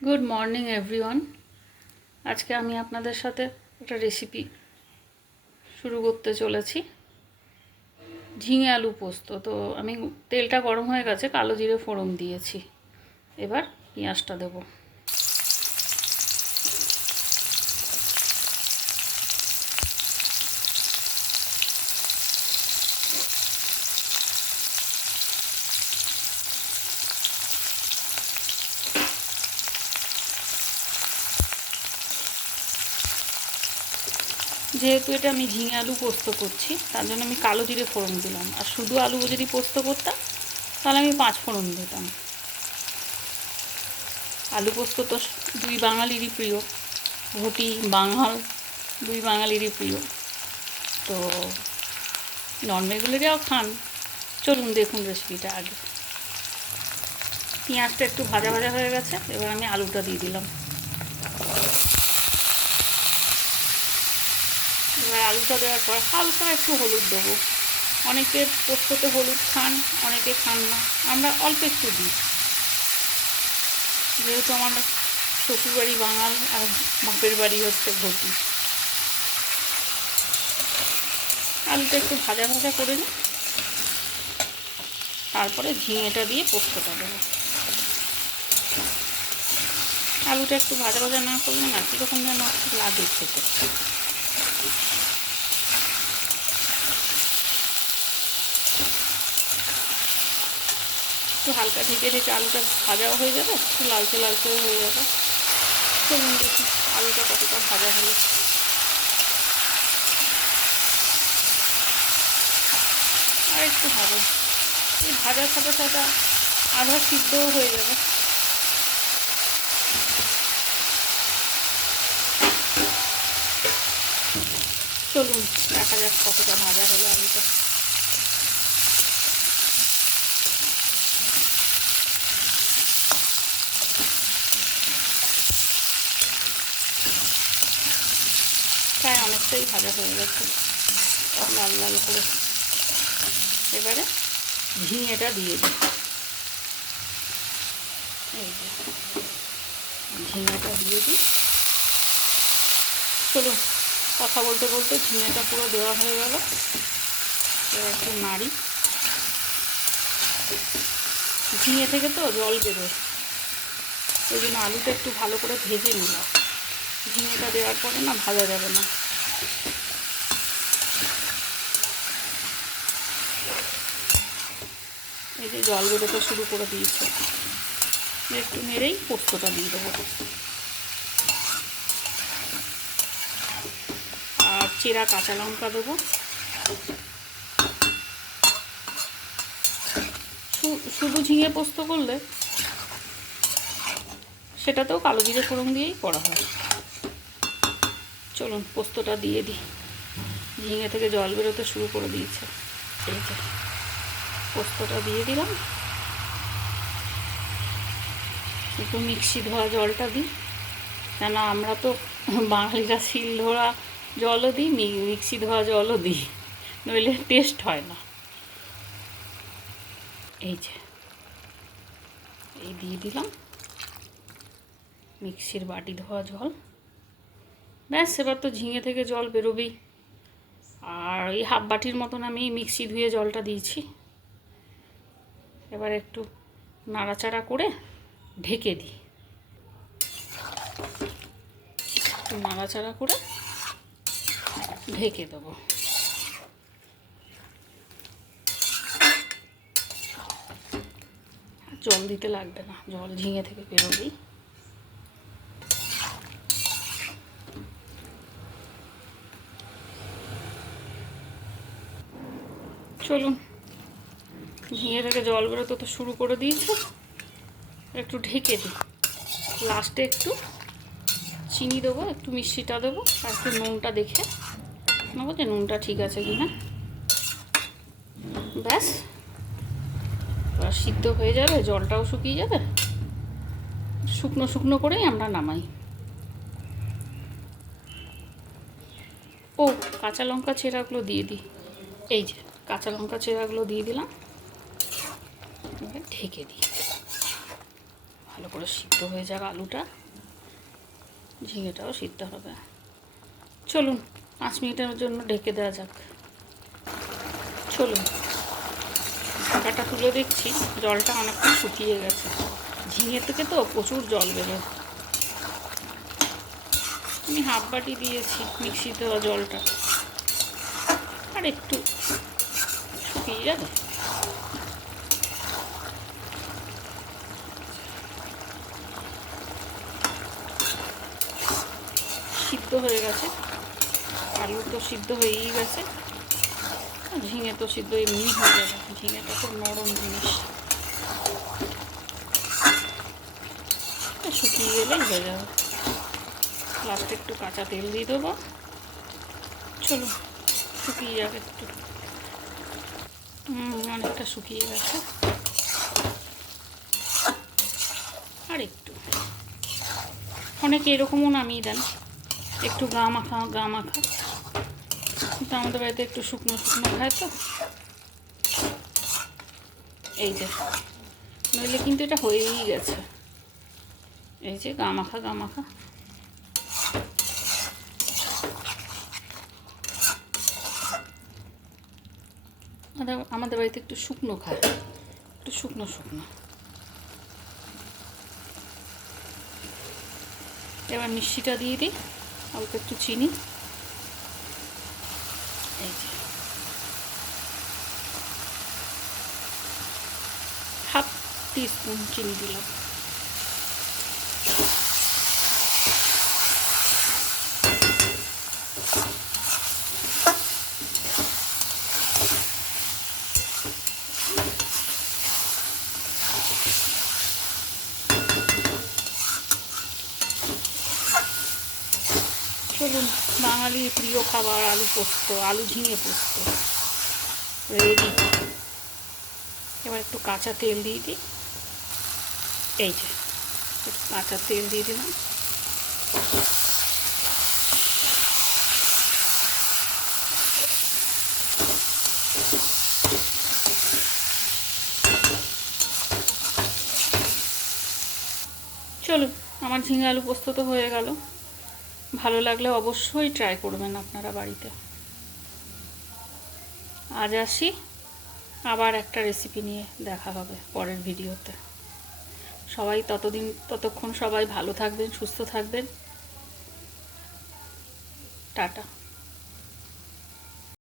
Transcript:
Good morning everyone. আজকে আমি আপনাদের সাথে একটা রেসিপি শুরু করতে চলেছি, ঝিঙে আলু পোস্ত। তো আমি তেলটা গরম হয়ে গেছে, কালো জিরে ফোড়ন দিয়েছি। এবার পেঁয়াজটা দেবো। যেহেতু এটা আমি ঝিঙে আলু পোস্ত করছি, তার জন্য আমি কালো জিরে ফোড়ন দিলাম। আর শুধু আলু যদি পোস্ত করতাম তাহলে আমি 5 ফোড়ন দিতাম। আলু পোস্ত তো দুই বাঙালিরই প্রিয়, ঘটি বাঙাল দুই বাঙালিরই প্রিয়। তো নন ভেজগুলোরাও খান। চলুন দেখুন রেসিপিটা। আগে পেঁয়াজটা একটু ভাজা ভাজা হয়ে গেছে, এবার আমি আলুটা দিয়ে দিলাম। এবার আলুটা দেওয়ার পর হালকা একটু হলুদ দেবো। অনেকে পোস্ততে হলুদ খান, অনেকে খান না। আমরা অল্প একটু দিই, যেহেতু আমার শ্বশুরবাড়ি বাঙাল আর বাপের বাড়ি হচ্ছে ঘটি। আলুটা একটু ভাজা ভাজা করে নিই, তারপরে ঝিঙেটা দিয়ে পোস্তটা দেবো। আলুটা একটু ভাজা ভাজা না করলে না কীরকম যেন লাগে খেতে। একটু হালকা ঢেকে ঢেকে আলুটা ভাজাও হয়ে যাবে, একটু লালচে লালচেও হয়ে যাবে। চলুন দেখি আলুটা কতটা ভাজা হলো। আর একটু ভালো, এই ভাজার সাথে সাথে আধা সিদ্ধও হয়ে যাবে। চলুন দেখা যাক কতটা ভাজা হলো আলুটা। প্রায় অনেকটাই ভাজা হয়ে গেছে, লাল লাল করে। এবারে ঝিঙেটা দিয়ে দিই। এই যে ঝিঙেটা দিয়ে দিই। চলুন কথা বলতে বলতে ঝিঙেটা পুরো দেওয়া হয়ে গেল। এবার একটু নাড়ি। ঝিঙে থেকে তো জল বেরোয়, ওই জন্য আলুটা একটু ভালো করে ভেজে নিলাম। ঝিঙেটা দেওয়ার পরে না ভাজা যাবে না। এই যে জল বেরোতে শুরু করে দিয়েছে, একটু নেড়েই পোস্তটা দিয়ে দেবো। আর চেরা কাঁচা লঙ্কা দেবো। শুধু ঝিঙে পোস্ত করলে সেটাতেও কালো জিরে ফোড়ন দিয়েই করা হয়। চলুন পোস্তটা দিয়ে দিই। ঝিঙে থেকে জল বেরোতে শুরু করে দিয়েছে। এই যে পোস্তটা দিয়ে দিলাম। একটু মিক্সি ধোয়া জলটা দিই, কেন আমরা তো বাঙালিরা শিল ধোয়া জলও দিই, মিক্সি ধোয়া জলও দিই, নইলে টেস্ট হয় না। এই যে এই দিয়ে দিলাম মিক্সির বাটি ধোয়া জল। ব্যাস, এবার তো ঝিঙে থেকে জল বেরোবেই। আর এই হাফ বাটির মতন আমি মিক্সি ধুয়ে জলটা দিয়েছি। এবার একটু নাড়াচাড়া করে ঢেকে দিই। একটু নাড়াচাড়া করে ঢেকে দেবো। জল দিতে লাগবে না, জল ঝিঙে থেকে বেরোবেই। চলুন, ঝিঙে থেকে জল বেরোতে তো শুরু করে দিয়েছে, একটু ঢেকে দিই। লাস্টে একটু চিনি দেবো, একটু মিষ্টিটা দেবো, আর একটু নুনটা দেখে নেবো যে নুনটা ঠিক আছে কি না। ব্যাস, এবার সিদ্ধ হয়ে যাবে, জলটাও শুকিয়ে যাবে। শুকনো শুকনো করেই আমরা নামাই। ও কাঁচা লঙ্কা চেরাগুলো দিয়ে দিই। এই যে কাঁচা লঙ্কা চেরাগুলো দিয়ে দিলাম। এবার ঢেকে দিই। ভালো করে সিদ্ধ হয়ে যাক আলুটা, ঝিঙেটাও সিদ্ধ হবে। চলুন 5 মিনিটের জন্য ঢেকে দেওয়া যাক। চলুন, ঢাকাটা তুলে দেখছি, জলটা অনেকটা শুকিয়ে গেছে। ঝিঙে থেকে তো প্রচুর জল বেরোয়। আমি হাফ বাটি দিয়েছি মিক্সি দেওয়া জলটা, আর একটু শুকিয়ে যাবে। সিদ্ধ হয়ে গেছে, আলু তো সিদ্ধ হয়েই গেছে, ঝিঙে তো সিদ্ধ এমনি হয়ে যাবে। ঝিঙেটা খুব নরম জিনিস, শুকিয়ে গেলেই হয়ে যাবে। লাস্টে একটু কাঁচা তেল দিয়ে দেবো। চলো শুকিয়ে যাবে একটু, অনেকটা শুকিয়ে গেছে, আর একটু। অনেকে এরকমও নামিয়ে দেন, একটু গা মাখা গা মাখা, কিন্তু আমাদের বাড়িতে একটু শুকনো শুকনো খায় তো। এই যে, নইলে কিন্তু এটা হয়েই গেছে। এই যে গা মাখা গা মাখা। আমাদের বাড়িতে একটু শুকনো খায়, একটু শুকনো শুকনো। এবার মিষ্টিটা দিয়ে দিই, অল্প একটু চিনি। এই যে হাফ টিস্পুন চিনি দিলাম। চলুন, বাঙালির প্রিয় খাবার আলু পোস্ত, আলু ঝিঙে পোস্ত রেডি। এবার একটু কাঁচা তেল দিয়ে দিই। এই যে একটু কাঁচা তেল দিয়ে দিলাম। চলুন, আমার ঝিঙে আলু পোস্ত তো হয়ে গেল। ভালো লাগলে অবশ্যই ট্রাই করবেন আপনারা বাড়িতে। আজ আসি, আবার একটা রেসিপি নিয়ে দেখা হবে পরের ভিডিওতে। সবাই ততক্ষণ সবাই ভালো থাকবেন, সুস্থ থাকবেন। টাটা।